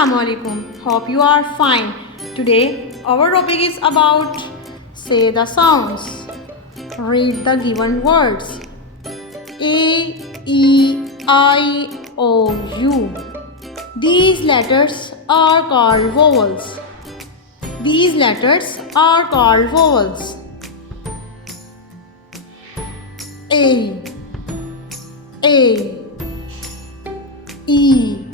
Assalamualaikum. Hope you are fine. Today our topic is about say the sounds. Read the given words. A, E, I, O, U. These letters are called vowels. These letters are called vowels. A, E, E,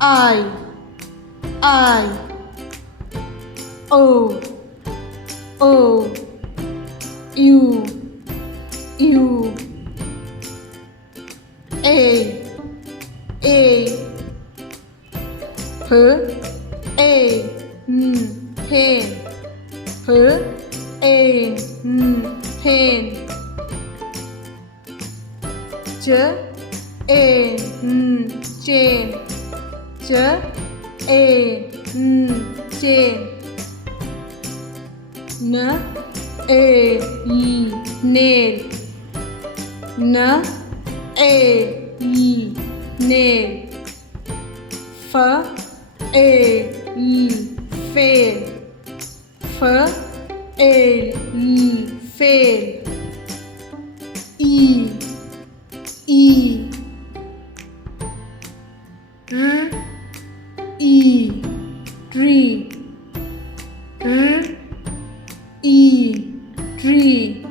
I, O, U, A, P, pen, chain, nail, nail, fail, tree,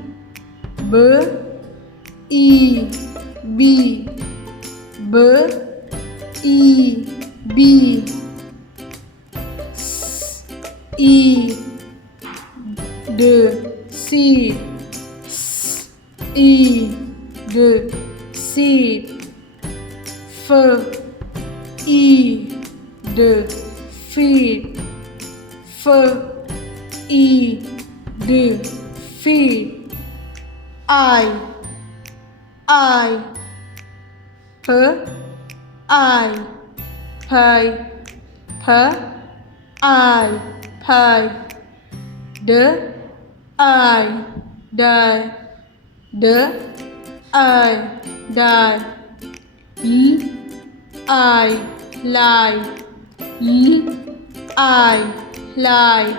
bee, seed, seed, feed, feed, I, pie, die, lie,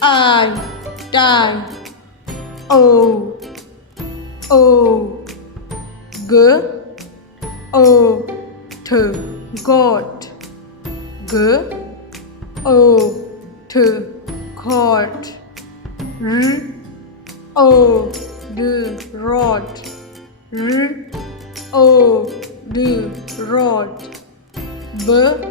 lie, die, O, goat, court, rod, rod, boat,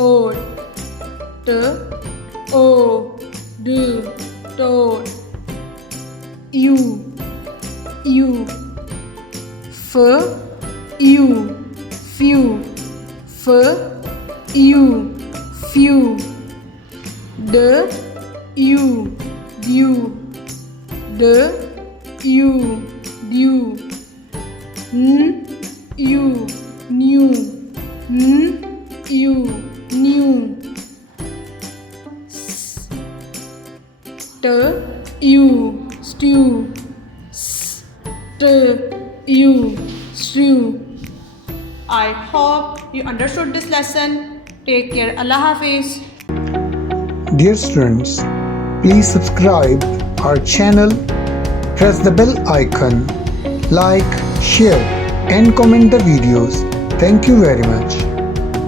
boat, toad, toad, few, dew, new, stew, stew. I hope you understood this lesson. Take care. Allah Hafiz. Dear students, please subscribe our channel, press the bell icon, like, share and comment the videos. Thank you very much.